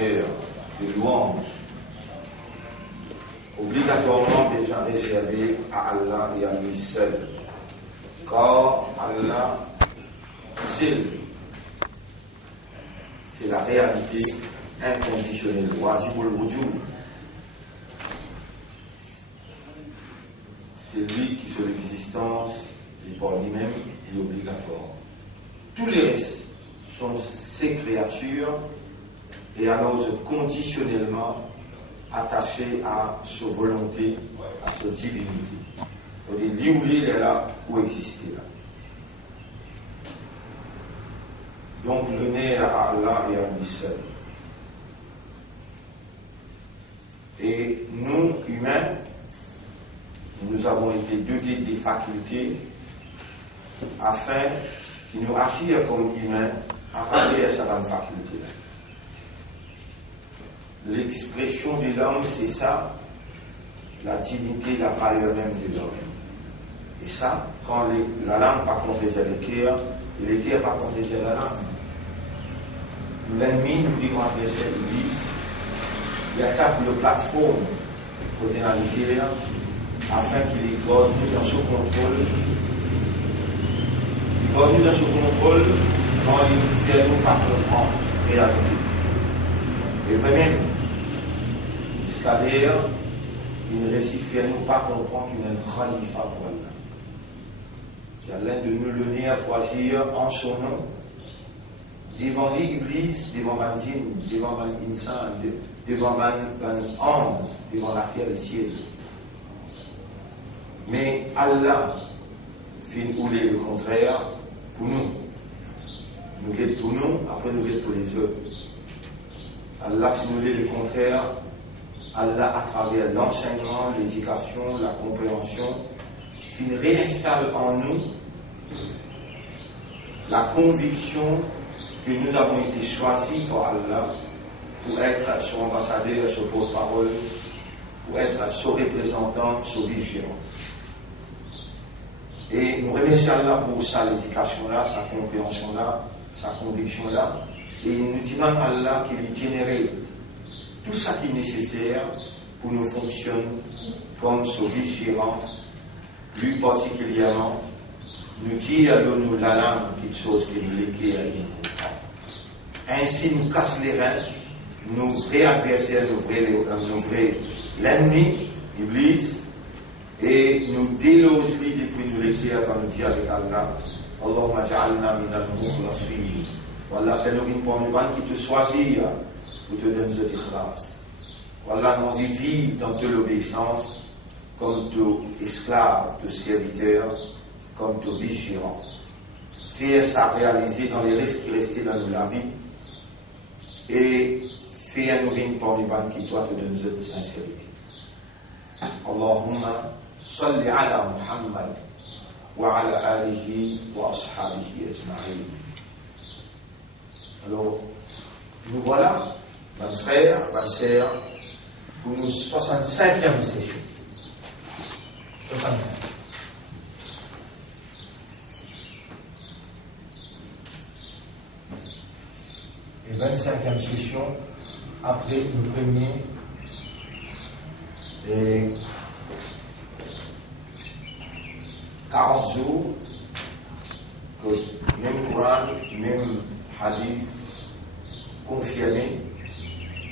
de louange, obligatoirement déjà réservé à Allah et à lui seul. Car Allah, c'est la réalité inconditionnelle. Wajibul wujud. C'est lui qui, sur l'existence, et par lui-même, est obligatoire. Tous les restes sont ses créatures et alors conditionnellement attachés à sa volonté, à sa divinité. On dit lui ou il est là ou exister là. Donc l'honneur à Allah et à lui seul. Et nous, humains, nous avons été dotés des facultés afin qu'ils nous agissent comme humains à travers certaines facultés-là. L'expression de l'homme, c'est ça, la dignité, la valeur même de l'homme. Et ça, quand la langue pas contredire le cœur, et le cœur pas contredire la langue. L'ennemi, nous disons adversaire l'Église, il attaque le plateforme côté dans le cœur afin qu'il les garde nous dans son contrôle. Il garde nous dans son contrôle quand il nous fait nous pas comprendre la réalité. Et vraiment, jusqu'à d'ailleurs, il ne réussit à nous pas comprendre qu'il y a une khalifa pour Allah. C'est à l'un de nous l'honneur pour agir en son nom, devant l'Église, devant un djinn, devant un insan, devant un ange, devant la terre et le ciel. Mais Allah fait rouler le contraire pour nous. Nous guette pour nous, après nous guette pour les autres. Allah fait rouler le contraire. Allah, à travers l'enseignement, l'éducation, la compréhension, il réinstalle en nous la conviction que nous avons été choisis par Allah pour être son ambassadeur, son porte-parole, pour être son représentant, son vigilant. Et nous remercions Allah pour sa l'éducation-là, sa compréhension-là, sa conviction-là. Et nous demandons à Allah qu'il génère tout ça qui est nécessaire pour nous fonctionner comme son vigilant, plus particulièrement, nous dire nous la langue, quelque chose qui nous l'éclaire et nous comprend. Ainsi, nous casse les reins, nos vrais adversaires, nos vrais l'ennemi, l'Iblis, et nous déloge lui depuis nous l'éclaire quand nous disons avec Allah, Allahumma ja'alna minal mukhlasin. Wallah, fais-nous une bonne qui te choisit pour te donner cette ikhlas. Wallah, nous vivons dans de l'obéissance comme ton esclave, ton serviteur, comme ton vigilant. Faire ça réaliser dans les risques qui restaient dans la vie et faire nous une bonne qui toi te donne cette sincérité. Allahumma salli ala Muhammad wa ala alihi wa ashabihi ajma'in. Alors, nous voilà, mes frères, mes sœurs, pour une 65e session. 65. Et 25e session, après le premier, et 40 jours, que même Coran, même Hadith, confirmé,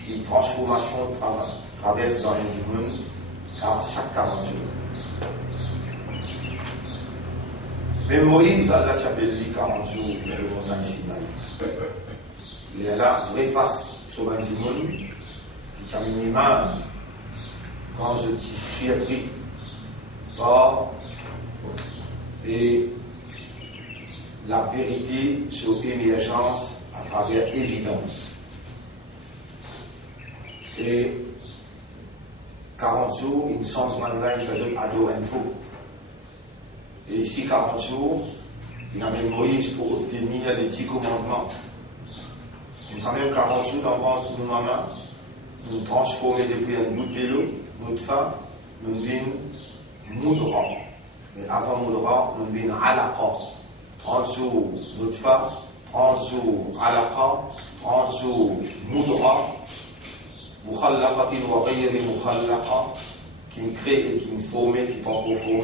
une transformation traverse dans un monde chaque 40 jours. Même Moïse, Allah s'appelle lui 40 jours dans le montagne Sinaï. Il est là, vraie face sur un monde qui s'est mis mal quand je suis appris par et la vérité sur émergence à travers évidence. Et 40 jours, une changement de là, une personne ado info. Et ici, 40 jours, il a même Moïse pour obtenir les 10 commandements. Nous sommes même 40 jours d'avant nous maman, nous transformer depuis un bout de l'eau, notre femme, nous devons moudra. Mais avant moudra, nous devons alaqa. 30 jours, notre femme, anzu alaqa, anzu mudra, mukhallaqatin wa ghayri mukhallaqa, qui me crée et qui me forme, qui pas pour former.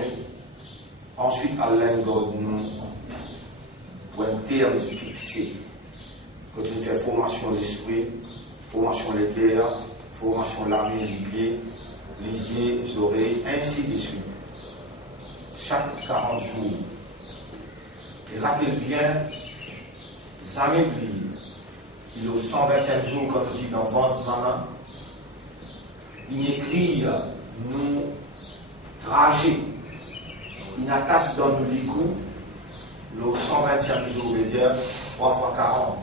Ensuite, Allah nous donne pour un terme fixé. Quand on fait formation de l'esprit, formation des cœurs, formation de l'armée du pied, les yeux, les oreilles, ainsi de suite. Chaque 40 jours. Et rappelez bien, jamais oublié qu'il est au 125 jours, comme on dit dans ventre maman, il écrit nous trajet, il attache dans nous les coups, le 120e jour, c'est-à-dire 3 fois 40.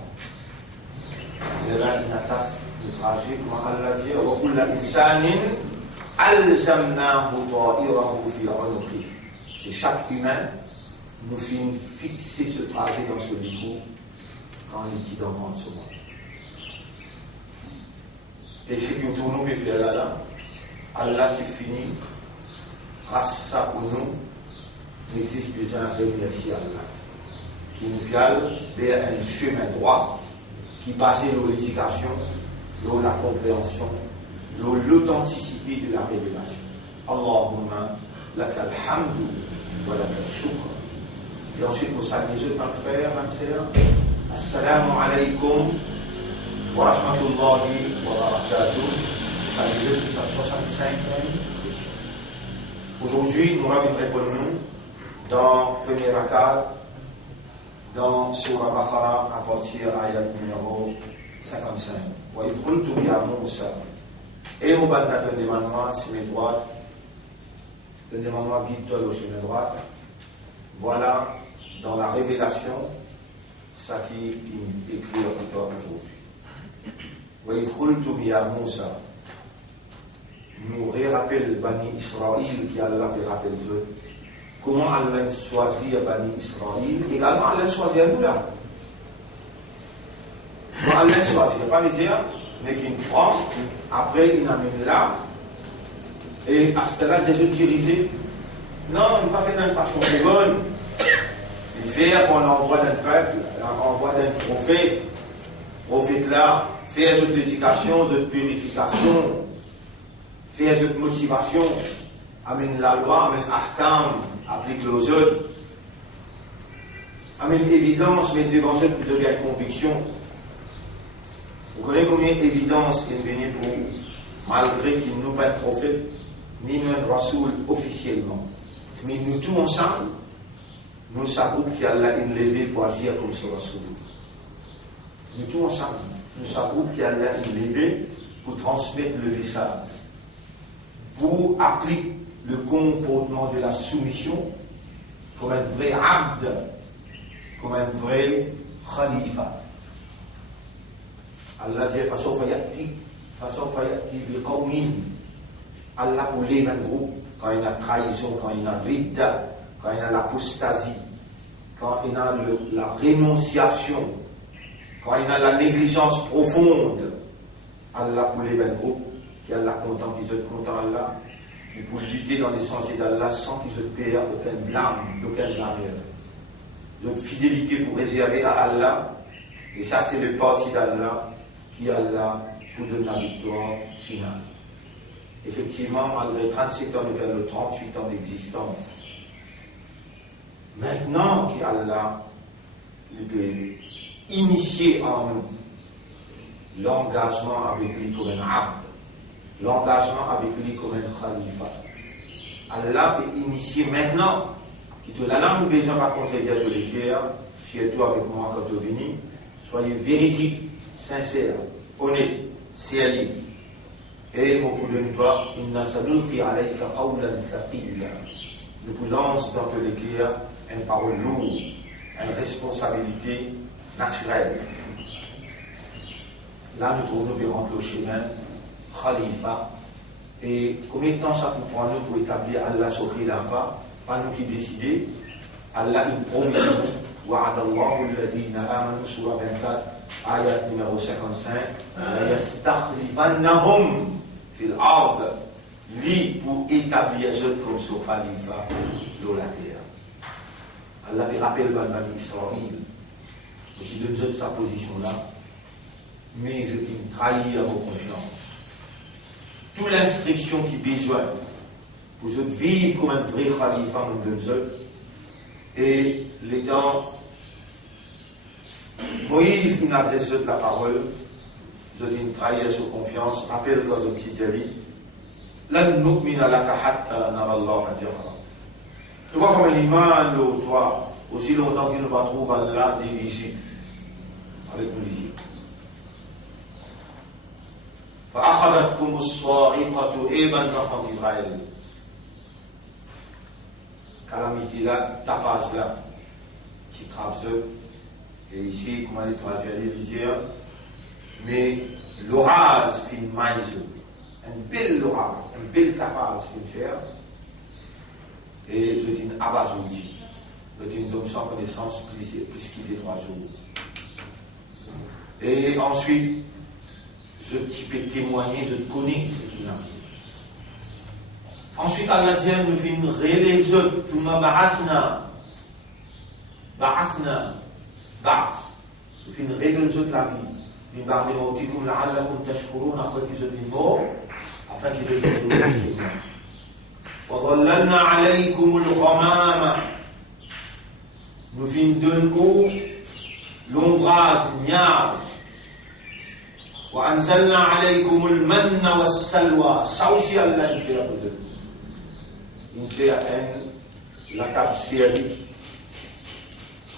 Et là, il attache le trajet, comme Allah dit, وَكُلَّ إِنسَانٍ أَلْزَمْنَاهُ طَائِرَهُ فِي عُنُقِهِ. Et chaque humain, nous finit fixer ce trajet dans ce licou quand il dit d'enfant de ce monde. Et c'est que pour nous, mes frères, là, Allah qui finit, grâce à ça pour nous, n'existe plus un remercier Allah, qui nous guide vers un chemin droit, qui base l'éducation, la compréhension, l'authenticité de la révélation. Allahumma lakal hamdu wa lakal shukr. Et ensuite, vous saluez les autres, mes frères, mes sœurs. Assalamu alaikum wa rahmatullahi wa barakatuh. Saluez pour sa 65e session. Aujourd'hui, nous reviendrons dans le premier rakat, dans Surah Baqara, à partir de l'ayat numéro 55. Wa idh qultum ya Moussa. Et mon banna de demandement, c'est mes droites. Le demandement guide-toi au chemin droit. Voilà, dans la révélation, ça qui écrit encore aujourd'hui. Wa idh qultum ya Moussa. Nous rappelle Bani Israël, qui Allah rappelle eux. Comment Allah choisit Bani Israël? Également, Allah choisit nous là. Comment Allah choisit? Pas les dire, mais qu'il prend, après il amène là, et à ce là, Jésus utilisé. Non, il n'a pas fait d'une façon très bonne. Il fait qu'on envoie d'un peuple, on envoie d'un prophète. Prophète là, faire de l'éducation, de purification, faire de motivation, amène la loi, amène ahkam, applique les autres, amène évidence, mais devant eux pour donner une conviction. Vous connaissez combien d'évidence est venue pour, malgré qu'il nous pas de prophète, ni un rasoul officiellement. Mais nous tous ensemble, nous savons qu'Allah est élevé pour agir comme ce rasoul. Nous tous ensemble, nous savons qu'Allah est élevé pour transmettre le message, pour appliquer le comportement de la soumission comme un vrai abd, comme un vrai khalifa. Allah dit فَسَوْفَ يَأْتِي بِقَوْمٍ. Allah pour les un groupe, quand il y a trahison, quand il y a vide, quand il y a l'apostasie, quand il y a la rénonciation, quand il y a la négligence profonde, Allah pour les un groupe, et Allah content qu'ils soient contents Allah, qui pour lutter dans les sentiers d'Allah sans qu'ils se payent aucun blâme, aucun blâme. Donc fidélité pour réserver à Allah, et ça c'est le parti d'Allah, qui Allah vous donne la victoire finale. Effectivement, malgré 37 ans, nous avons 38 ans d'existence. Maintenant qu'Allah peut initier en nous l'engagement avec lui comme un abd, l'engagement avec lui comme un khalifa. Allah peut initier maintenant, qui te la langue besoin pas contredire de l'équerre, surtout avec moi quand tu es venu, soyez véridique, sincère, honnête, sérieux. Et mon pour de toi, inna sanulqi alayka qawlan thaqila. Nous vous lance dans te l'équerre une parole lourde, une responsabilité naturelle. Là, nous pouvons nous rentrer au chemin, khalifa. Et combien de temps ça peut prendre nous pour établir Allah sur khilafa? Pas nous qui décidons. Allah nous promet nous. Wa'adallahu alladhina amanu surah 24, ayat numéro 55. La yastakhlifannahum fil ard. Li pour établir eux comme sur khalifa dans la terre. Allah lui rappelle Bani Israël. aussi de sa position là, mais je t'ai trahi à vos confiances. Toute l'instruction qui besoin pour vous vivre comme un vrai khalifa de Dieu, et les temps, Moïse qui n'adresse de la parole, je t'ai trahi à sa confiance, rappelle-toi de cette vie. Lan nu'mina laka hatta nara Allah jahra. Tu vois comme l'imam, toi, aussi longtemps qu'il ne va trouver Allah divisé avec nous ici. فأخذتكم الصاعقة et ben enfants d'Israël. Calamité là, tapas là, petit trapseux, et ici, comment les traduire les lisières, mais l'orage fin maïs, un bel orage, un bel tapas fin faire, et je dis une abasoudi, je dis une homme sans connaissance plus qu'il est 3 jours. Et ensuite, je peux témoigner, je connais ce qu'il a dit. Ensuite, Allah nous fait une relève, tout le monde ba'athna, nous fait une relève de la vie. Nous ba'athna mautikum la'allakum tashkurun, après qu'ils soient morts, afin qu'ils soient tous wa dhallalna alaykum al-ghamama, nous fait une donne eau, l'ombrage, nuage. وأنزلنا عليكم المن والسلوى. Ça aussi Allah il fait à vous. Il fait la table servie,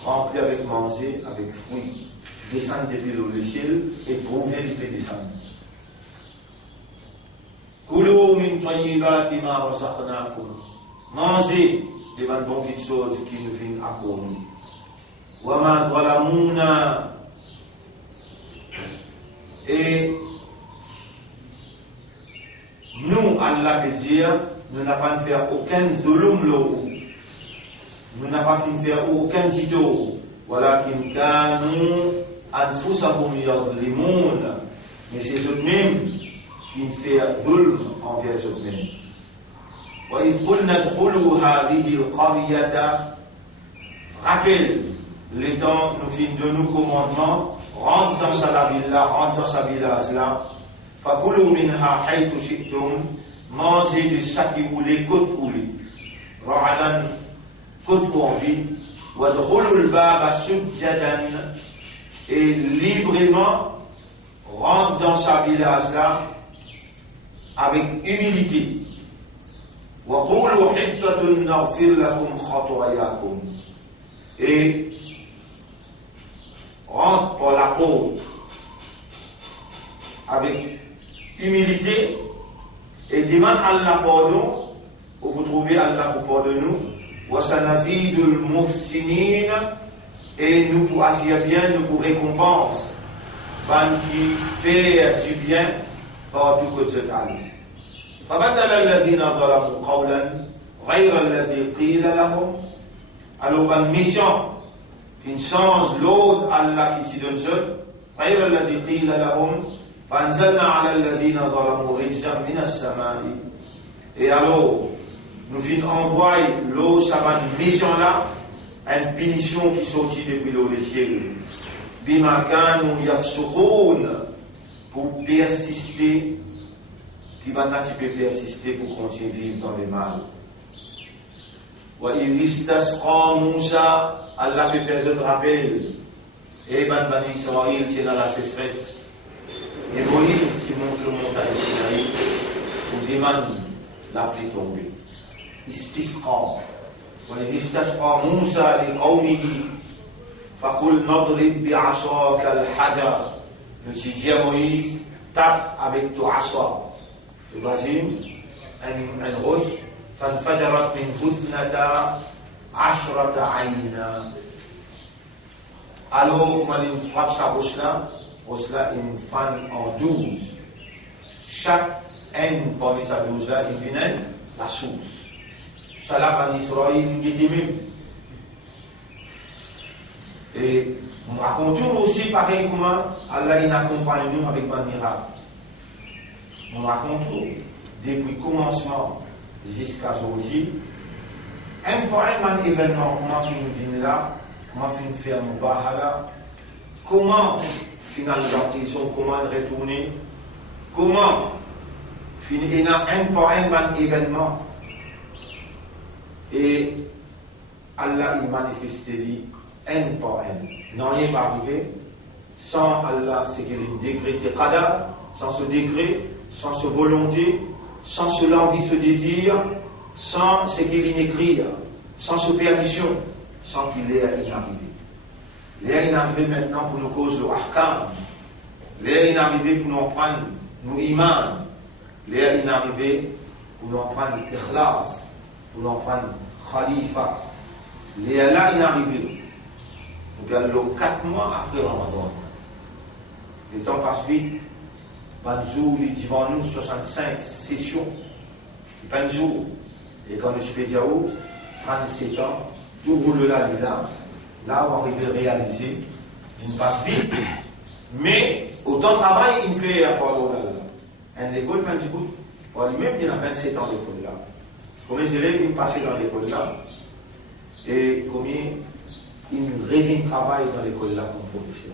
remplie avec manger, avec fruits, descendre depuis le ciel et trouver les peut descendre. Kulu min tayyibati ma razaqnakum. Mangez les bonnes petites choses qui nous viennent à nous. Wa ma zalamuna. Et nous, Allah peut dire, nous n'avons pas fait aucun zulum l'eau. Nous n'avons pas fait aucun tito. Voilà qu'ils kanu anfusahum yazlimun. Mais c'est eux-mêmes qui font zulm envers eux-mêmes. Wa idh qulna dkhulu hadhihi al-qaryata. Rappelle les temps nous finissons de nos commandements. Rentre dans sa villa, rentre dans sa village là. Fakulu minha haythu shi'tum. Mangez de ça qui voulait, côte coulée. Ra'adan, côte pour vie. Wadkhulu al-baba sujjadan. Et librement, rentre dans sa village là, avec humilité. Wa qulu hittatun naghfir lakum khatayakum. Et rentre par la porte avec humilité et demande Allah pardon pour vous trouver Allah pour pardonner nous. Wa sanazidul muhsinin, et nous pour agir bien, nous pour récompense ban qui fait du bien par tout côté d'Allah. فبدل الذين ظلموا قولا غير الذي قيل لهم. Alors ban méchant fin change l'autre Allah qui s'y donne seul. غير الذي قيل لهم فأنزلنا على الذين ظلموا رجزا من السماء. Et alors nous fin envoyer l'eau chaman mission là, une punition qui sortit depuis le ciel. Bima kanu yafsuqun, pour persister, qui va persister pour continuer à vivre dans le mal. Wa idh istasqa Moussa, Allah peut faire ce rappel. Et Bani Israël, c'est dans la sécheresse. Et Moïse, qui monte le montagne Sinaï, pour demander la pluie tombée. Istisqa. Wa idh istasqa Moussa li qawmihi, faqul nadrib bi 'asaka al-hajar. Nous dit à Moïse, tape avec ton asa. Tu imagines un roche. فانفجرت من 12 عينا. Alors, quand il frappe sa roche là, il fan en 12. Chaque haine parmi sa 12 là, il vient la source. Ça là, en Israël, il dit même. Et nous racontons aussi pareil comment Allah il accompagne nous avec un miracle. Nous racontons depuis le commencement jusqu'à aujourd'hui, un événement, comment on vient là, comment on fait un mubahala, comment finalement ils ont comment retourner, comment finir un par un événement et Allah il manifestait dit un par un. Non, il n'est pas arrivé sans Allah, c'est qu'il décrété qadar, sans ce décret, sans ce volonté, sans ce l'envie, ce désir, sans ce qu'il écrit, sans ce permission, sans qu'il ait inarrivé. L'air inarrivé maintenant pour nous causer le ahkam, l'air inarrivé pour nous prendre nous iman, l'air inarrivé pour nous prendre ikhlas, pour nous prendre khalifa, l'air là inarrivé. Nous allons 4 mois après Ramadan. Le temps passe vite. Banzou, il dit devant nous 65 sessions. Banzou, et quand je suis à 37 ans, tout roule là, là, on arrive à réaliser, il passe vite. Mais, autant de travail, il fait à Pardon là. En l'école, quand je goûte, pour lui-même, il a 27 ans l'école là. Combien d'élèves il passait dans l'école là? Et combien il rêve de travail dans l'école là comme professeur?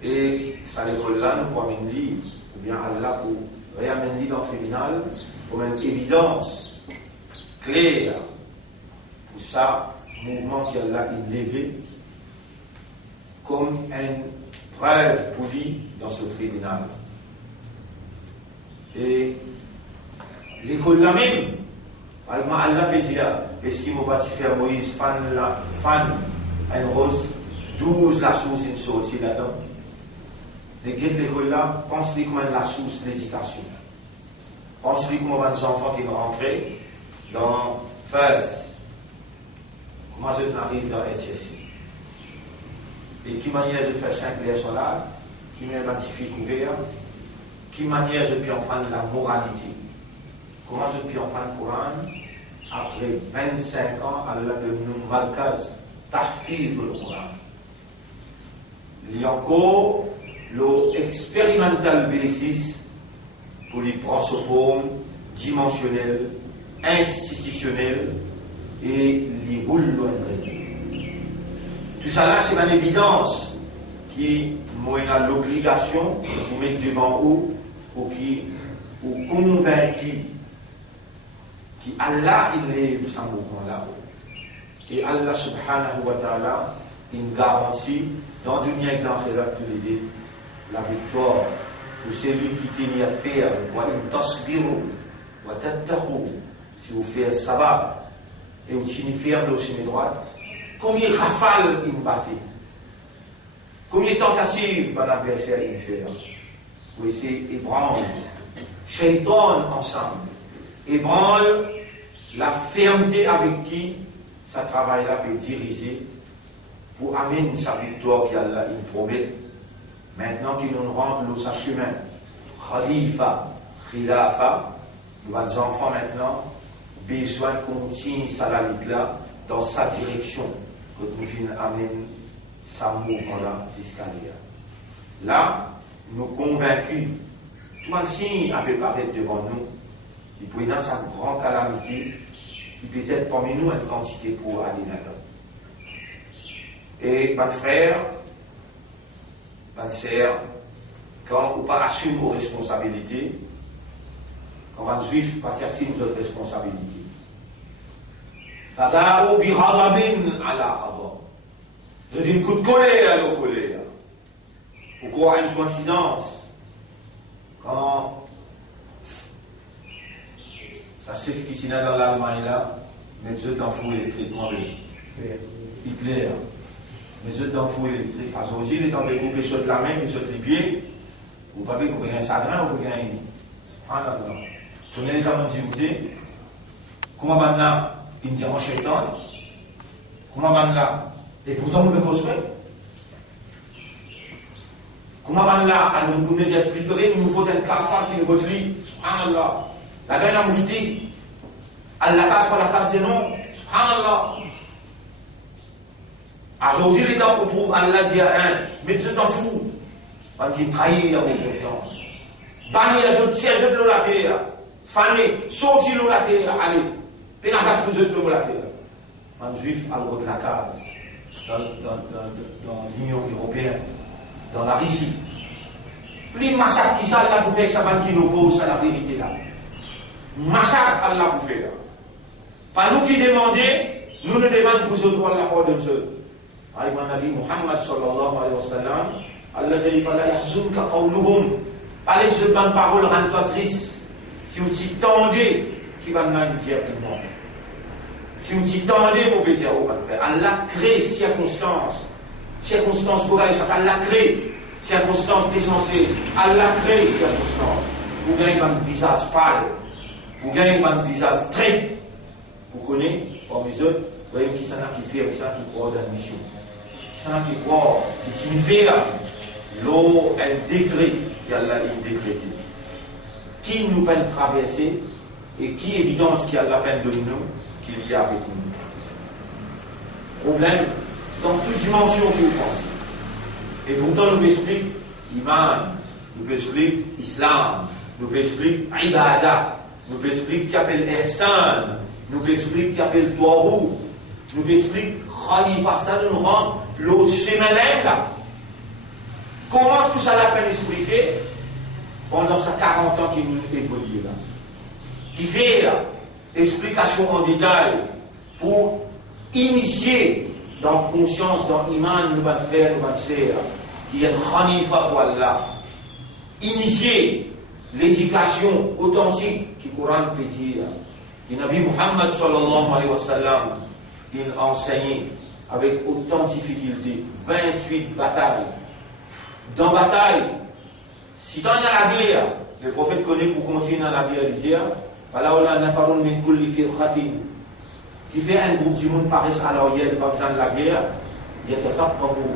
Et ça l'école là, nous pouvons dire, ou bien Allah pour réamener dans le tribunal, pour une évidence claire pour ça, mouvement qu'Allah a levé comme une preuve pour lui dans ce tribunal. Et l'école là même, par exemple, Allah peut dire, est-ce qu'il m'a pas faire Moïse fan une rose, 12 la source, une sortie là-dedans? Les gars de l'école là, pensez comment la source de l'éducation. Pensez comment les enfants qui vont rentrer dans phase. Comment je n'arrive dans SSI. Et qui manière je fais 5 leçons là, qui m'identifie couvert, qui manière je peux en prendre la moralité. Comment je peux en prendre le Coran après 25 ans à la de Markaz, tahfiz le Coran. Il y a encore l'expérimental basis pour les formes dimensionnelles, institutionnelles et les boules de tout ça là, c'est une évidence qui a l'obligation de mettre devant eux ou qui ou convaincu qui Allah il lève ce mouvement là et Allah subhanahu wa ta'ala il garantit dans dunya et dans l'akhirat tous les deux la victoire pour celui qui tenait à faire wa in tasbiru wa tattaqu si vous faites sabbat et vous tenez ferme aussi mes droites combien rafales il me battait combien de tentatives mon adversaire il fait pour essayer d'ébranler Shaitan ensemble ébranle la fermeté avec qui ça travail là peut diriger pour amener sa victoire qu'Allah il promet maintenant qu'il nous rend sa chemin khalifa khilafa nous avons enfants maintenant besoin de continuer sa limite là dans sa direction que nous finissons amener sa mouvement là jusqu'à là nous convaincus tout le monde signe a peut paraître devant nous il peut y avoir sa grande calamité qui peut être parmi nous une quantité pour aller là-dedans. Et mon frère, ma sœur, quand on pas assume vos responsabilités, quand un juif pas assume notre responsabilité, fada'u bi ghadabin ala ghadab. Je dis un coup de colère à la colère. Pourquoi une coïncidence quand ça s'est fait dans l'Allemagne là, mais Dieu d'en fou électrique, Hitler, mais Dieu d'en fou électrique. Parce que il est en train de couper sur la main, sur les pieds, vous ne pouvez pas couper un chagrin ou couper un ennemi. Ah non, non. Tu n'as jamais dit, comment maintenant, il dit en shaitan, comment maintenant, et pourtant vous le construisez. Comment maintenant, à nous donner préféré, il nous faut un calfar qui nous relie, subhanallah. La gagne à moustique, elle la casse par la casse des noms, subhanallah. Aujourd'hui, les gens qu'on trouve, Allah dit à un, mais tu t'en fous, parce qu'il trahit à vos confiances. Banni à ce siège de la terre, fané, sorti de la terre, allez, pénacas pour eux de la terre. Un juif, à l'eau de la case. dans l'Union européenne, dans la Russie. Plus massacre qui ça, Allah pour faire que ça va qui nous oppose à la vérité là. Massacre Allah pour faire. Pas nous qui demandons, nous ne demandons pour ce droit la part de Dieu. Avec mon Nabi Muhammad sallallahu alayhi wa sallam, Allah dit fala yahzunka qawluhum. Pas les bonnes paroles rendent-toi triste. Si vous t'y tendez, qui va nous dire pour moi. Si vous t'y tendez, vous pouvez dire au contraire. Allah crée circonstances. Circonstances correctes, Allah crée. Circonstances décensées. Allah crée circonstances. Vous gagnez un visage pâle. Vous gagnez un visage très. Vous connaissez, parmi eux, vous voyez qui s'en a qui fait, qui s'en a qui croit dans la mission. Qui s'en a qui croit, qui signifie l'eau, un décret qu'Allah a décrété. Qui nous peine traverser et qui évidence qu'il y a la peine de nous, qu'il y a avec nous. Problème, dans toute dimension que vous pensez. Et pourtant, nous explique Iman, nous explique Islam, nous explique Ibadah, nous explique qu'il appelle Ihsan, nous explique qu'il appelle Tawhid, nous explique Khalifa, ça nous rend l'autre chemin là. Comment tout ça l'a peine expliquer pendant ces 40 ans qui nous évolue là? Qui fait explication en détail pour initier dans conscience, dans Iman, nous allons faire, nous allons faire, qui est Khalifa pour Allah. Initier l'éducation authentique qui Coran peut dire. Et Nabi Muhammad sallallahu alayhi wa sallam, il a enseigné avec autant de difficultés, 28 batailles. Dans la bataille, si dans la guerre, le prophète connaît pour continuer dans la guerre, il dit, qui fait un groupe du monde paraît à l'oriel, pas besoin de la guerre, il y a des femmes quand vous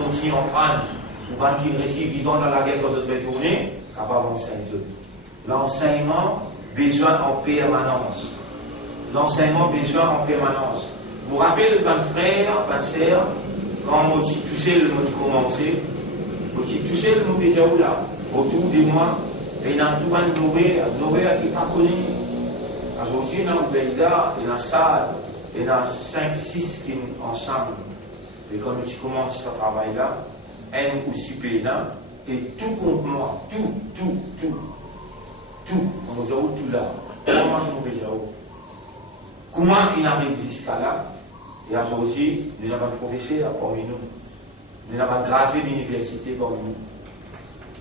continuez à prendre, ou quand ils récivent vivant dans la guerre quand vous êtes retourné, capable d'enseigner. L'enseignement, besoin en permanence. L'enseignement, besoin en permanence. Vous vous rappelez, mon frère, ma sœur, quand on touché le mot commencé, on touché le mot déjà là, autour de moi, et dans tout le monde, Noé qui pas connu. Aujourd'hui, dans le Beïda, il y a ça, il y a 5-6 qui sont ensemble. Et quand tu commences ce travail-là, un ou 6 pays là, et tout contre moi, tout. On dit tout là. Comment il arrive jusqu'à là? Et aujourd'hui, nous n'avons pas de professeur parmi nous. Nous n'avons pas gravé l'université parmi nous.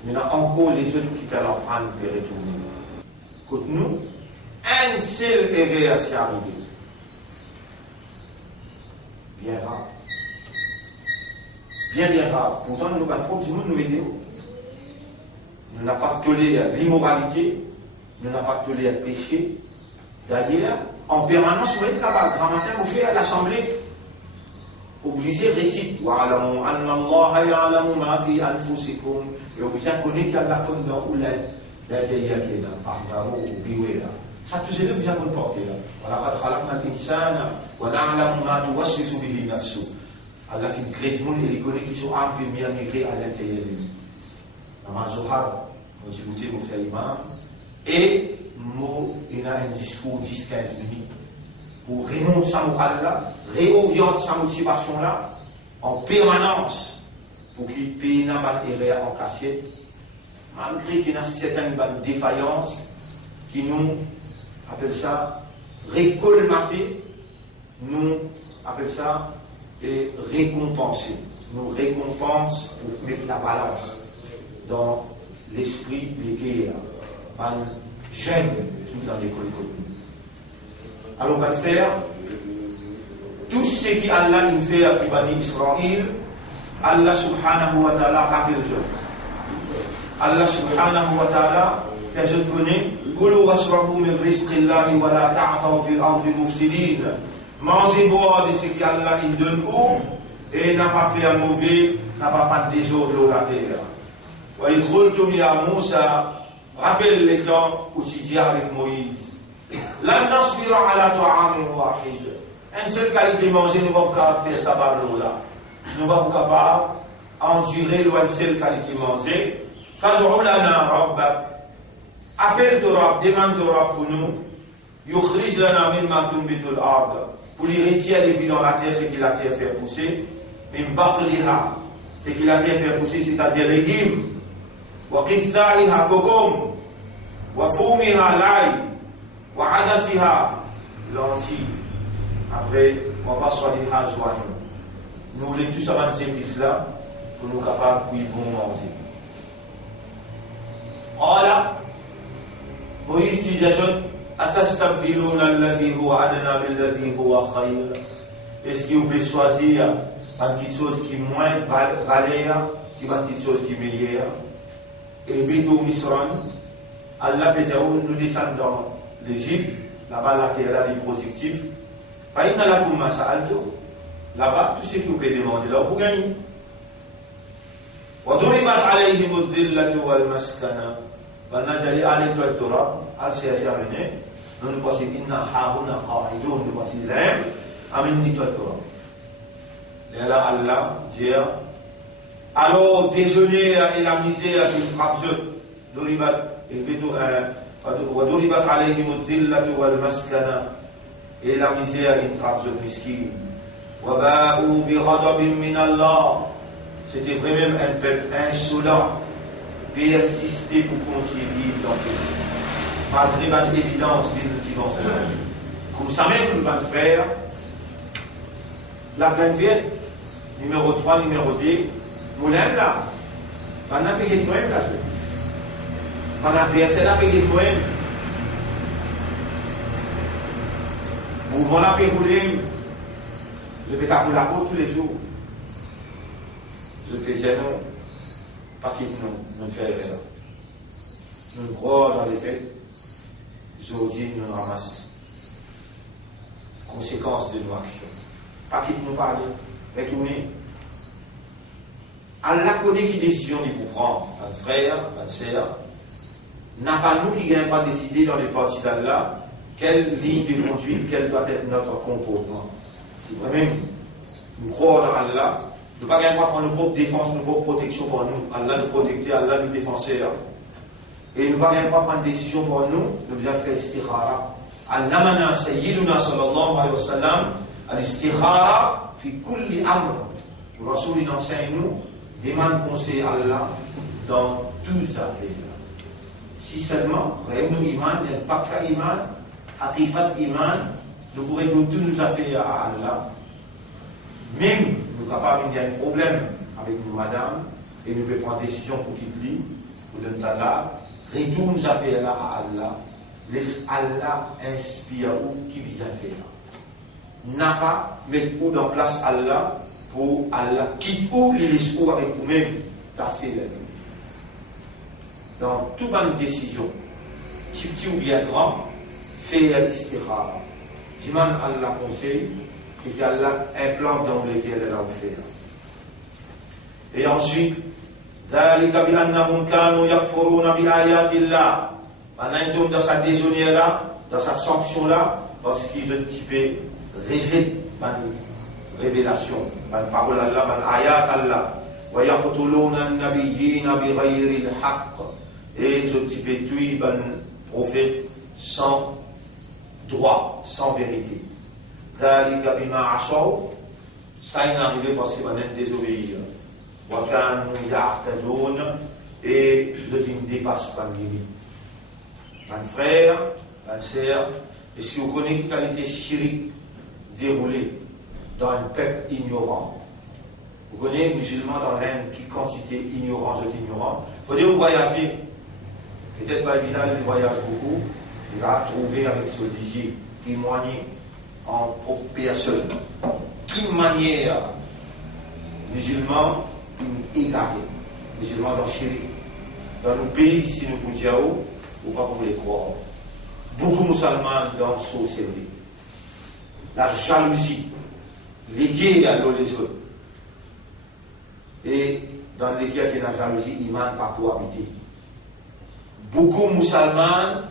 Nous avons encore les autres qui peuvent en prendre et retourner. Côte nous, un seul éveil à s'y arriver. Bien rare. Bien rare. Pourtant, nous n'avons pas du monde nous aider. Nous n'avons pas toléré l'immoralité. Nous n'avons pas toléré le péché. D'ailleurs, en permanence, vous voyez là-bas, le grand matin, vous faites à l'assemblée. Obligé récite. Wa'alamu anna Allah ya'lamu ma fi anfusikum. Et obligé à connaître qu'il y a la conne dans où la derrière qui est là. Fahdaru, biwera. Ça, tous les deux, bien qu'on porte là. Walaqad khalaqna al-insana wa na'lamu ma tuwaswisu bihi nafsu. Allah fait créer ce monde et il connaît qu'ils sont imprimés à migrer à l'intérieur de lui. Dans ma Zohar, vous écoutez, vous faites imam. Et il a un discours 10-15 minutes pour remonter sa morale, réorienter sa motivation là en permanence pour qu'il paye une erreur en cachette, malgré qu'il y a certaines défaillances qui nous appellent ça récolmater, nous appellent ça et récompenser. Nous récompense pour mettre la balance dans l'esprit des guerres. Un jeune qui est dans l'école commune. Alors on va faire tout ce qui Allah nous fait à Bani Israël. Allah subhanahu wa ta'ala rappelle ça. Allah subhanahu wa ta'ala fait je connais Kulu wasrabu min rizqillahi wa la ta'faw fil ardi mufsidin. Mangez boire de ce qui Allah il donne où et n'a pas fait un mauvais, n'a pas fait désordre de la terre. Wa idh qultum ya Musa. Rappelle les temps où tu dis avec Moïse. L'un n'aspirant à la ta'am wahid. Une seule qualité de manger, nous ne pouvons pas faire ça par là. Nous ne pouvons pas endurer une seule qualité de manger. Fad'u lana rabbak. Appelle ton Rabb, demande ton Rabb pour nous. Yukhrij lana mimma tunbitul ard. Pour lui retirer les billes dans la terre, ce que la terre fait pousser. min baqliha, c'est qu'il a bien fait pousser, c'est-à-dire légumes, wa qithaiha, cocom, wa fumiha, l'ail, wa adasiha, lentilles. Après, on va sur les hajouan. Nous voulons tous avoir ces épices-là pour nous capables de bon manger. Voilà. Moïse dit à John, atastabdiluna alladhi huwa adna billadhi huwa khayr. Est-ce que vous pouvez choisir une petite chose qui est moins valeur, qui est une petite chose qui est meilleure? Et Bidou Misran, Allah peut dire, nous descendons dans l'Égypte, là-bas la terre est productive. Là-bas, tout ce que vous pouvez demander, là, vous gagnez. وضربت عليهم الذلة والمسكنة. Maintenant, j'allais à l'étoile Torah, à amener. Nous passons inna hauna qa'idoun, nous passons l'aim, amène l'étoile Torah. Et là, Allah dit, alors déjeuner et la misère qui frappe eux. وضربت عليهم الذلة والمسكنة. Et la misère qui frappe eux, miskin. وباءوا بغضب من الله. C'était vraiment un peuple insolent, persister pour continuer à vivre dans le péché. Malgré l'évidence d'une dimension. Comme ça même, nous allons faire la pleine vie, numéro 3, numéro 2, moulin là. Pendant que j'ai trouvé là. Pendant que j'ai trouvé là. Vous m'en avez roulé. Je vais pas rouler la côte tous les jours. Je te dis non, pas qu'il nous fait erreur. Nous croyons dans les faits, aujourd'hui nous ramassons. Conséquences de nos actions. Pas qu'il nous parle, retourner. Allah connaît qui décision il vous prend, un frère, une sœur. N'a pas nous qui n'avons pas décidé dans les parties d'Allah quelle ligne de conduite, quel doit être notre comportement. Si vraiment nous croyons dans Allah, nous ne pouvons pas prendre nos propres défenses, nos propres protections pour nous. Allah nous protecter, Allah nous défenseur. Et nous ne pouvons pas prendre des décisions pour nous, nous devons faire l'istikhara. Allamana Sayyiduna sallallahu alayhi wa sallam, al-istikhara fi kulli amr. Le Rasoul il enseigne nous, demande conseil à Allah dans tout ça. Si seulement, nous iman, il n'y a pas de iman, haqiqat iman, nous pourrions tous nous affaire à Allah. Même nous sommes capables de un problème avec nous, madame, et nous pouvons prendre décision pour qu'il lit, pour donner Allah, retourne nous affaire là à Allah, laisse Allah inspire ou qui vient faire. N'a pas mettre ou dans place Allah pour Allah quitte ou les laisse ou avec vous-même tasser la vie. Dans toute bonne décision, petit ou bien grand, faire l'istikhara. Demande Allah conseil. Et qu'Allah implante dans lesquels elle a offert. Et ensuite, ذَلِكَ بِأَنَّهُمْ كَانُوا يَكْفُرُونَ بِآيَاتِ اللَّهِ. Maintenant, dans sa désonnière là, dans sa sanction là, parce qu'ils ont typé récit, révélation, parole Allah, ayat Allah. وَيَقْتُلُونَ النَّبِيِّينَ بِغَيْرِ الْحَقِّ. Et ils ont typé tous les prophètes sans droit, sans vérité. ذلك بما عصوا ça est arrivé parce qu'ils venaient désobéir وكانوا يعتدون et je ne dépasse pas les limites. Un frère, une sœur, est-ce que vous connaissez quelle qualité chirik déroulée dans un peuple ignorant? Vous connaissez les musulmans dans l'Inde qui quantité ignorant, je dis ignorant. Il faut dire vous voyagez. Peut-être pas évident, il voyage beaucoup. Il va trouver avec ce digit témoigner en propre personne. Quelle manière musulmans égarés, musulmans dans Chili, dans nos pays, si nous pouvions, ou pas pour les croire. Beaucoup de musulmans dans le sorcellerie. La jalousie, les guerres dans les autres. Et dans les guerres qui ont la jalousie, ils ne pas pour habiter. Beaucoup de musulmans,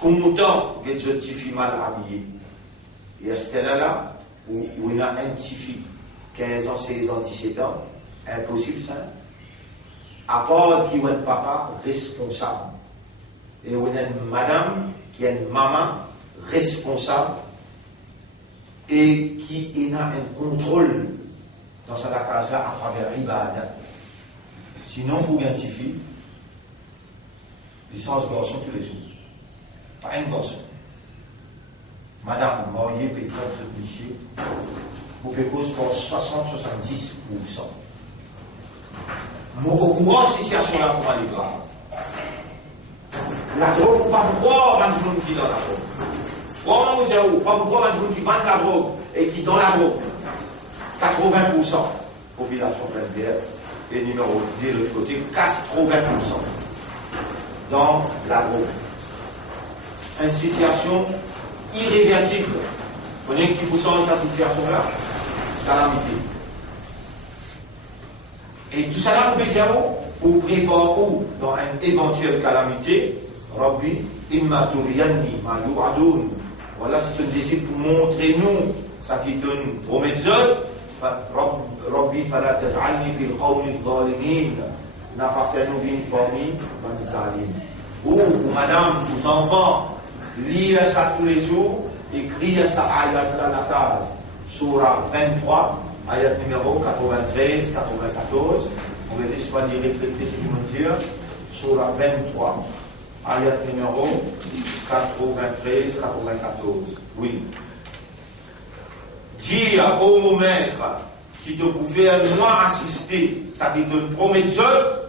comme autant que les filles mal habillées. Et à ce là où il y a un petit fille, 15 ans, 16 ans, 17 ans, impossible ça. À part qu'il y a un papa responsable. Et il y a une madame qui est une maman responsable et qui a un contrôle dans sa case là à travers Ibadat. Sinon, pour une petite fille, licence garçon tous les jours. Pas un garçon. Madame mariée, pétrole, ce cliché, vous pouvez cause pour 60-70%. Moi, au courant, cette situation-là, pour aller grave. La drogue, pas pourquoi on va nous qui dans la drogue. Comment vous dites, pas pourquoi on va nous qui vendent la drogue et qui dans la drogue. 80% population pleine guerre. Et numéro 2 de l'autre côté, 80% dans la drogue. Une situation irréversible. Vous voyez qui pousse dans cette situation-là? Calamité. Et tout ça là, vous pouvez dire, pour préparer ou dans une éventuelle calamité, Rabbi, imma turiyanni ma yu'adun. Voilà, c'est un désir pour montrer nous, ça qui donne prometteur. Rabbi, fala taj'alni fil qawmi adh-dhalimin. N'a pas fait nous vivre parmi les zalim. Ou madame, vos enfants, lisez ça tous les jours, écrivez ça ayat dans la case. Surah 23, ayat numéro 93, 94. On va laisser pas dire refléter ce qu'ils vont dire. Surah 23, ayat numéro 93, 94. Oui. Dis au mon maître, si tu pouvais moi assister, ça qui donne prometteur,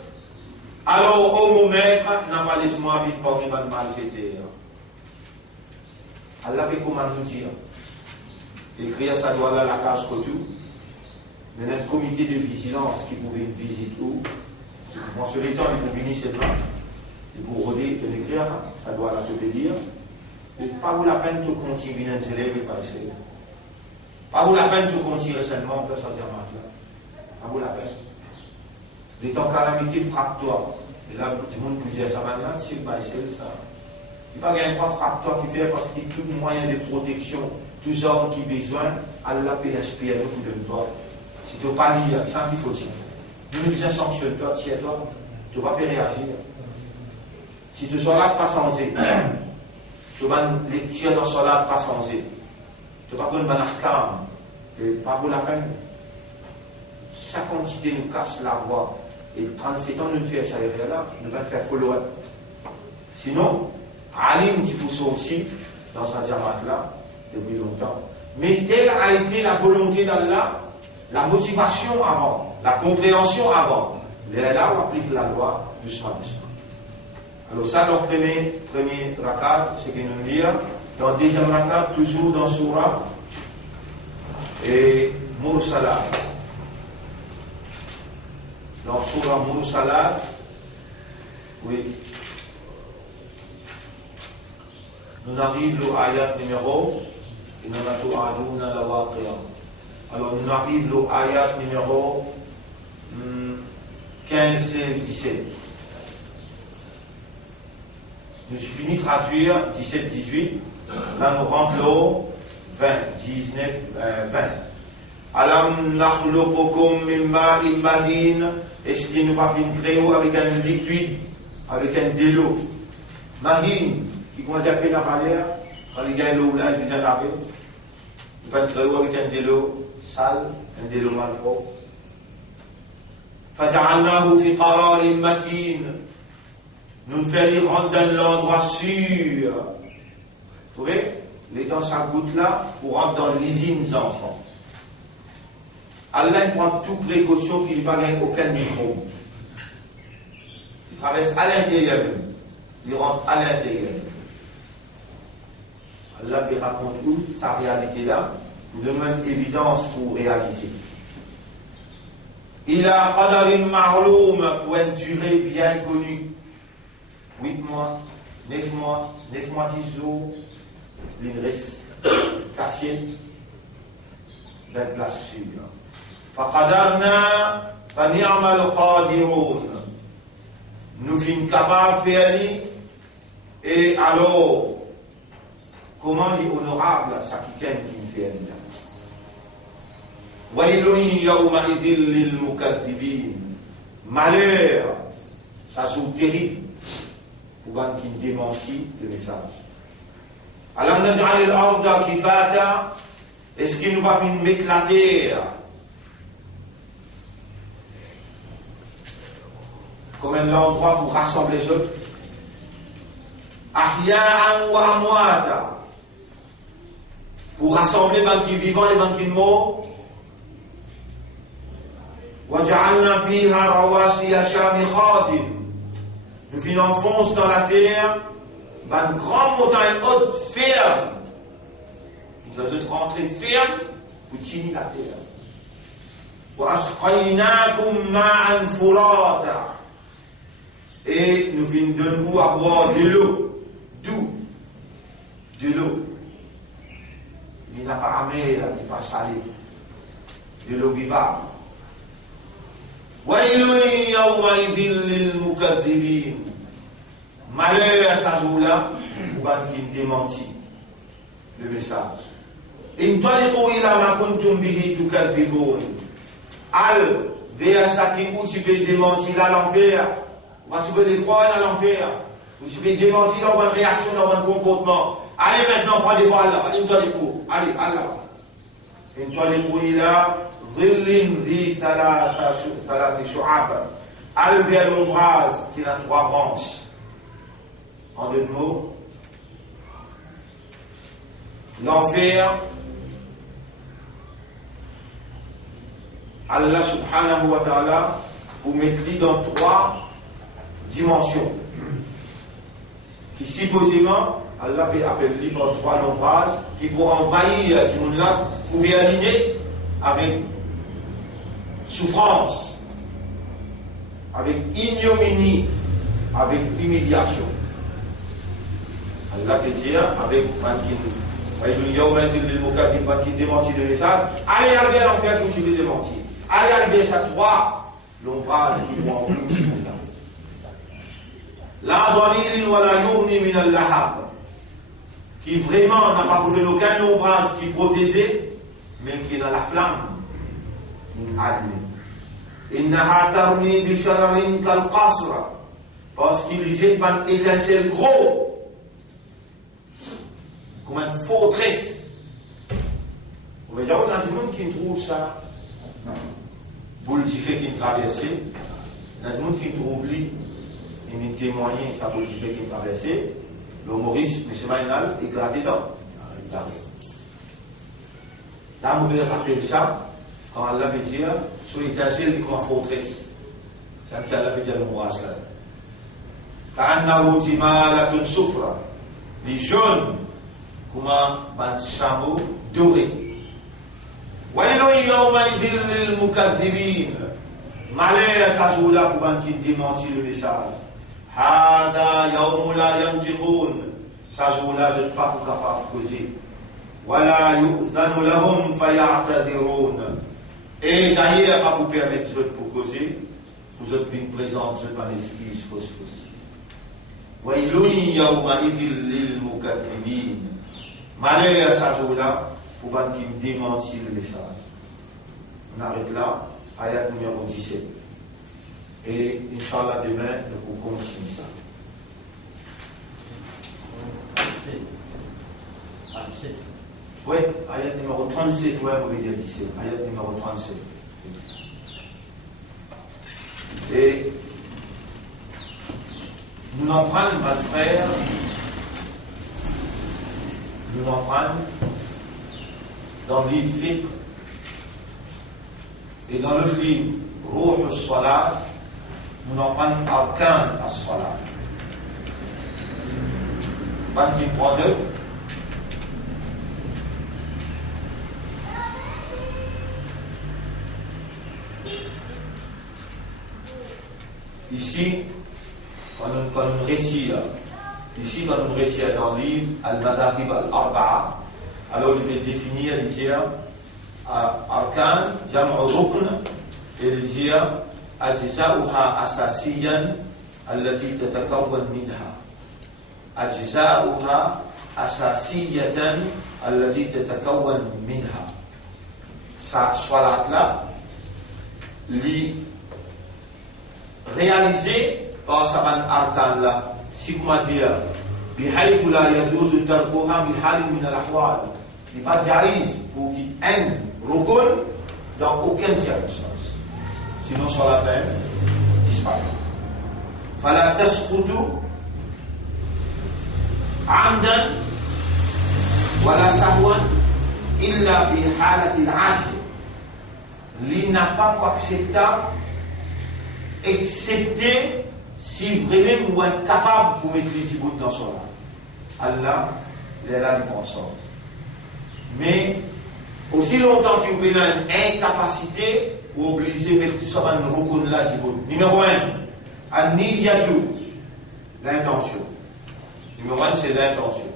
alors au mon maître, n'a pas laissé-moi vite parmi les malfaiteurs. Allah peut comment nous dire? Écrire ça doit là la case que tout. Mais un comité de vigilance qui pouvait une visite où, en ce temps, il peut venir seulement. Et pour redire, de l'écrire, ça doit là te dire. Et pas vous la peine de continuer à s'élever et pas essayer. Pas vous la peine de continuer seulement de sortir maintenant. Pas vous la peine. Les temps calamité frappe-toi. Et là, tout le monde peut dire ça maintenant, si pas essayer ça. Il n'y a pas un pas frappe-toi qui fait parce qu'il y a tout moyen de protection, tous hommes qui ont besoin, Allah peut inspirer nous de toi. Si tu n'as pas lire, ça qu'il faut dire. Nous nous sanctionne toi, si toi, tu ne vas pas réagir. Si tu sois là, pas changer. Tu vas les tirer dans ce là, pas changer. Tu vas pas donner un arcane. Pas pour la peine. Ça continue nous casse la voie. Et 37 ans, nous ne faisons ça là, nous allons faire follow-up. Sinon, Ali, un petit peu aussi dans sa diamante là, depuis longtemps. Mais telle a été la volonté d'Allah, la motivation avant, la compréhension avant. Là, on applique la loi doucement, doucement. Alors ça, dans le premier rakat, c'est que nous lire. Dans le deuxième rakat, toujours dans Surah et Mursalat. Dans Surah Mursalat, oui. Nous arrivons à l'ayat numéro, et nous arrivons à la waqiya. Alors nous arrivons à l'ayat numéro 15, 16, 17. Nous avons fini de traduire 17, 18. Là nous rentrons 20, 19, 20. Alam nakhluqukum min ma'in mahin. Est-ce qu'il nous va finir créer avec un liquide, avec un de l'eau? Mahin, qui commence à peine à parler, quand les gars l'eau là, je vais en laver. Nous va créer avec un de l'eau sale, un de l'eau mal propre. Faja'alnahu fi qararin makin. Nous nous faisons rendre dans l'endroit sûr. Vous voyez, les temps ça goutte là pour rentrer dans l'usine des enfants. Allah prend toute précaution qu'il n'y ait pas aucun microbe. Il traverse à l'intérieur même. Il rentre à l'intérieur. Allah lui raconte où sa réalité là, nous donne évidence pour réaliser. Il a qadarin ma'loum pour une durée bien connue. 8 mois, 9 mois, 9 mois, 10 jours, l'INRIS, cassier, d'un place sûre. فقدرنا فنعم القادرون. Nous sommes capables de faire et alors comment les honorables ça qui fait ويل يومئذ للمكذبين. Malheur, ça c'est terrible pour ceux qui démentit le message. Alam naj'al al-arda kifata. Est-ce qu'il nous va faire m'éclater comme un endroit pour rassembler les autres. Ahya'an wa amwata, pour rassembler les qui vivants et les qui morts. وَجَعَلْنَا فِيهَا رَوَاسِيَ شَامِخَاتٍ, nous finançons dans la terre une grande montagne haute, ferme. Nous allons rentrer ferme pour tenir la terre. وَأَسْقَيْنَاكُمْ مَاءً فُرَاتًا, et nous donnons à boire de l'eau, d'où de l'eau. Il n'a pas amer, il n'est pas salé, de l'eau vivable. وَيْلٌ يَوْمَئِذٍ لِلْمُكَذِّبِينَ, malheur à ce jour-là pour ceux qui démentit le message. انطلقوا إلى ما كنتم به تكذبون, al vers ça où tu peux démentir à l'enfer, ou tu peux les croire à l'enfer, ou tu peux démentir dans votre réaction, dans votre comportement. Allez maintenant, prenez pas là, انطلقوا, allez, là-bas. انطلقوا إلى ظل ذي ثلاث شعاب, al vers l'ombrage qui a 3 branches. En 2 mots, l'enfer, Allah subhanahu wa ta'ala vous met dans 3 dimensions qui supposément Allah peut appeler par 3 nombrages qui pour envahir ce monde-là pouvait aligner avec souffrance, avec ignominie, avec humiliation. Allah peut dire avec qui démentit le message, allez arriver à l'enfer que vous devez démentir. Allez arriver à 3 l'ombrage qui vont en bouche. La dhalil wa la yurni min al-lahab, qui vraiment n'a pas voulu aucun ombrage qui protégeait, même qui est dans la flamme. Innaha tarmi bi shararin kal qasra, parce qu'il jette une étincelle gros comme une forteresse. On va dire, on a du monde qui trouve ça boule du fait qu'il traversait. On a du monde qui trouve lui, il me témoigner sa boule du fait qu'il traversait. L'humoriste, M. Maïnal, est gratté dans. Là, on peut rappeler ça, quand Allah veut dire, sur l'étincelle comme une forteresse. C'est un qui Allah veut dire l'ombrage là. Ka'annahu jimalatun sufra, les jaunes, comme un chameau doré. وَيْلٌ يَوْمَئِذٍ لِلْمُكَذِّبِينَ, malheur à ce jour-là pour ceux qui démentit le message. هَذَا يَوْمُ لَا يَنْطِقُونَ, ce jour-là je ne suis pas capable de causer. وَلَا يُؤْذَنُ لَهُمْ فَيَعْتَذِرُونَ, et d'ailleurs pas vous permettre pour causer, vous êtes bien présents, vous êtes pas d'excuses fausses. وَيْلٌ يَوْمَئِذٍ لِلْمُكَذِّبِينَ, malheur à ce jour-là pour ceux qui démentit le message. On arrête là, ayat numéro 17. Et Inch'Allah demain, nous continuons ça. Oui, ayat numéro 37, oui, on va dire 17. Ayat numéro 37. Et nous en prenons, mes frères, nous en prenons dans le livre Fiqh et dans le livre Ruh al-Salat, nous en prenons Arkan al-Salat. Pas qui prend deux. Ici, quand on récit dans le livre Al-Madahib al-Arba'a, alors il peut définir, il dit Arkan, Jam'u Rukn, et il dit Ajza'uha asasiyan allati tatakawwan minha. Ajza'uha asasiyatan allati tatakawwan minha. Sa salat là, li réalisé par sa man arkan là, si vous m'avez dit بحيث لا يجوز تركها بحال من الأحوال. Il n'est pas jaïz pour qu'il aime rukun dans aucune circonstance. Sinon, sur la fin, disparaît. فلا تسقط عمدا ولا سهوا إلا في حالة العجز li n'a pas acceptable excepté si vraiment ou incapable pour maîtriser bout dans son âme. Allah est là du bon sens. Mais aussi longtemps qu'il y a une incapacité ou obligé de mettre tout ça dans le rukun là du bout. Numéro 1, an-niyatu, l'intention. Numéro 1, c'est l'intention.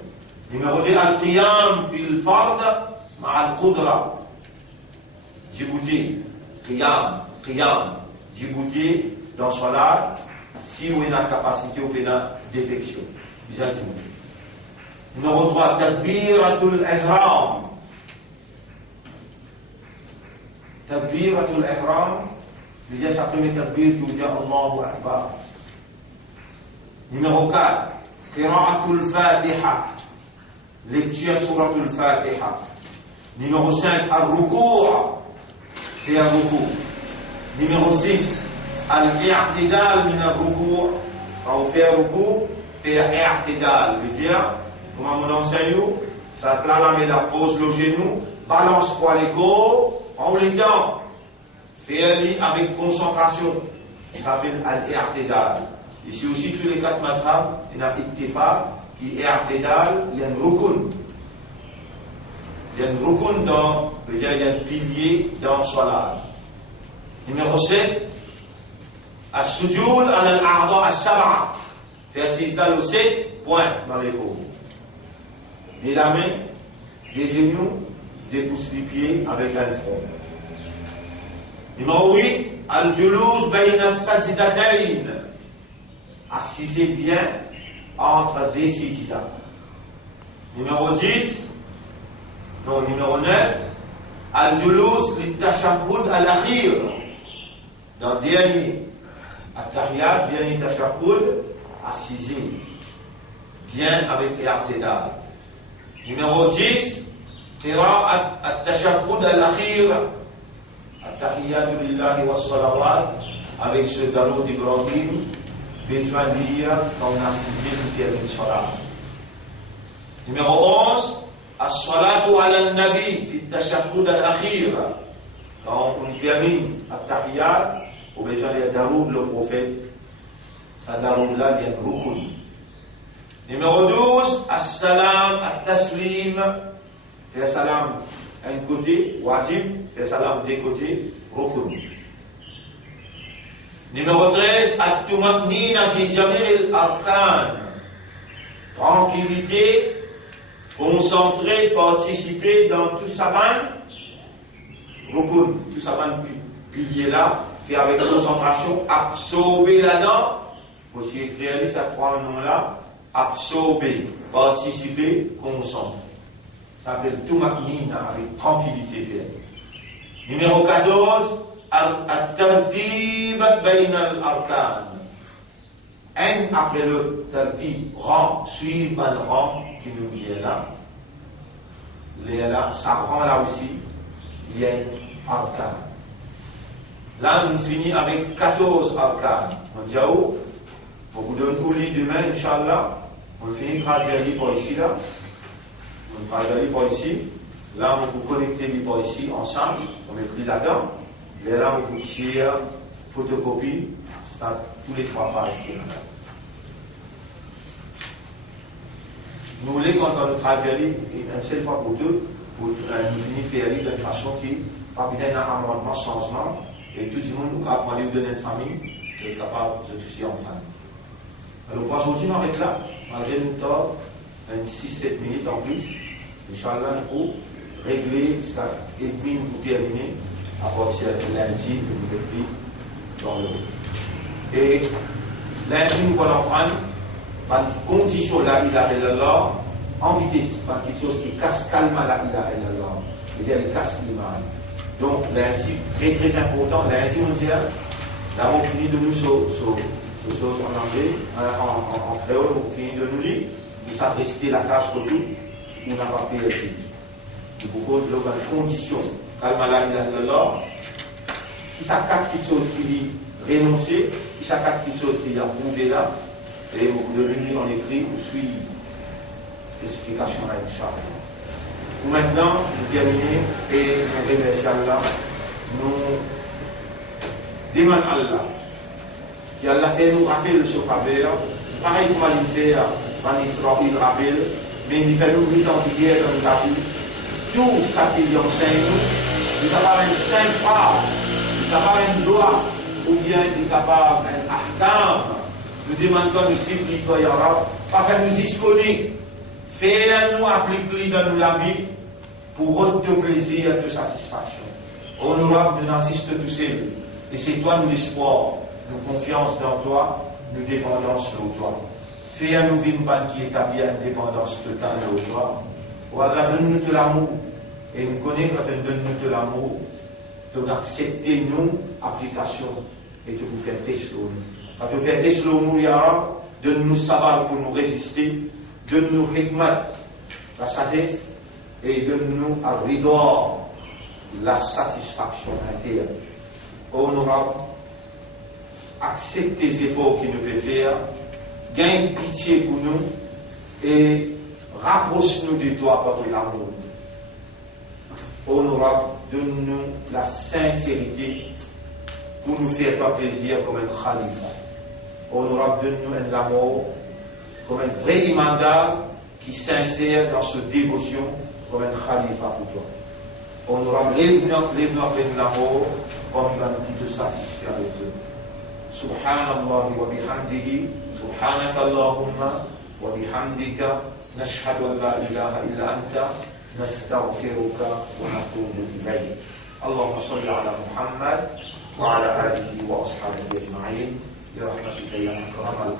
Numéro 2, al-qiyam fil fard ma'a al-qudra. Djibouti, qiyam, Djibouti, dans son art, si vous avez une capacité ou une défection. Numéro 3, tadbiratul ihram. Tadbiratul ihram, déjà ça premier tadbir qui vous dit Allahu Akbar. Numéro 4, qira'atul fatiha, lecture suratul fatiha. Numéro 5, al-ruku'. C'est un ruku'. Numéro 6, al-i'tidal min al-ruku'. Quand on fait un ruku', fait i'tidal. Je veux dire, comme on enseigne, ça te la pose le genou, balance pour les côtes, en les dents. Fait avec concentration. Ça s'appelle al-i'tidal. Ici aussi, tous les 4 madhab, il y a ittifaq, qui est i'tidal, il y a un rukun. Il y a un rukun dans, il y a un pilier dans le salat. Numéro 7, as-sujud al-a'dha as-sab'a. Faire sijda le 7 points dans les paumes. Et la main, les genoux, les pouces les pieds avec un front. Numéro 8, al-juluz bayna as-sajdatayn. Assisez bien entre des sijdas. Numéro 10, non, numéro 9, al-julus li-tashahhud al-akhir. Dans le dernier at-tahiyat, dernier tashahhud, assisez bien avec l'i'tidal. Numéro 10, qira'at at-tashahhud al-akhir, at-tahiyatu lillahi was-salawat, avec ce darud d'Ibrahim, besoin de lire quand on a assisé le terme salat. Numéro 11, as-salatu ala al-nabi fi at-tashahhud al-akhir. Quand on termine at-tahiyat, on a besoin de daroud le prophète. Ça daroud là, il y a rukun. Numéro 12, as-salam, at-taslim. Faire salam d'un côté, wajib. Faire salam des côtés, rukun. Numéro 13, at-tuma'nina fi jami' al-arkan. Tranquillité, concentrer, participer dans tout saban, rukun, tout saban pilier là, faire avec concentration, absorber là-dedans, aussi écrire ça trois noms là, absorber, participer, concentrer. Ça s'appelle tuma'nina, avec tranquillité. Numéro 14, at-tartib bayna al-arkan. Un après le tartib, rang, suivre le rang qui nous vient là. Ça prend là aussi, il y a un arkan. Là, nous finissons avec 14 arkan. On dit où? On vous donne au lit demain, Inch'Allah. On finit graduellement par ici, là. On graduellement par ici. Là, on vous connecter par ici, ensemble. On met pris là-dedans. Et là, on vous tire, photocopie, ça, tous les 3 pages. Nous voulons, quand on travaille, une seule fois pour deux, pour nous finir faire d'une façon qui pas besoin d'un amendement, changement, et tout le monde nous apprend à donner une famille, est capable de toucher en train. Alors, aujourd'hui, on arrête là, malgré nous tard, 6-7 minutes en plus, Inch'Allah, pour régler ça, et puis nous terminer à partir de lundi, que nous mettons dans le. Et lundi, nous allons prendre par condition la ilaha illallah en vitesse, par quelque chose qui casse calmement la ilaha illallah, c'est-à-dire qui casse l'imam. Donc lundi, très très important, lundi mondial, là on finit de nous ce chose en anglais, en créole, on finit de nous lire, nous ça réciter la case pour tout, on n'a pas perdu. Je vous pose la condition, calme la ilaha illallah, si ça casse quelque chose qui dit énoncé, chaque quatre choses qui a prouvé là, et de l'unir en écrit, ou suivre l'explication là, Inch'Allah. Pour maintenant, nous terminer et nous remercier Allah, nous demandons Allah, qui Allah fait nous rappeler ce faveur, pareil comme il fait en Israël, rappel, mais il fait nous identifier dans la vie, tout ça qu'il enseigne nous, il est capable de 5 phrases, il est capable de droit, ou bien il est capable d'un ahkam. Nous demandons, nous supplions, Ya Rab, pas faire nous disconner, faire nous appliquer dans la vie pour votre plaisir et de satisfaction. Honorable, nous n'insistons tous seuls. Et c'est toi nous l'espoir, nous confiance dans toi, nous dépendance de toi. Fais nous vivre qui établit une dépendance totale de toi. Voilà, donne-nous de l'amour. Et nous connaissons quand tu donnes-nous de l'amour, de accepter nous, application, et de vous faire tester. Quand tu fais tester le Ya Rab, donne-nous savoir pour nous résister, donne-nous hikmat, la sagesse, et donne-nous à ridor, la satisfaction interne. Honorable, accepte les efforts qu'il nous peut faire, gagne pitié pour nous et rapproche-nous de toi par l'amour. Honorable, donne-nous la sincérité pour nous faire toi plaisir comme un khalifa. Honorable, donne-nous un amour comme un vrai imandal qui s'insère dans cette dévotion comme un khalifa pour toi. Honorable, lève-nous après l'amour comme il te satisfait avec eux. Subhanallah wa bihamdihi, subhanaka Allahumma wa bihamdika, nashhadu an la ilaha illa anta, nastaghfiruka wa natubu ilayk. Allahumma salli ala Muhammad wa ala alihi wa ashabihi ajma'in, bi rahmatika ya akramal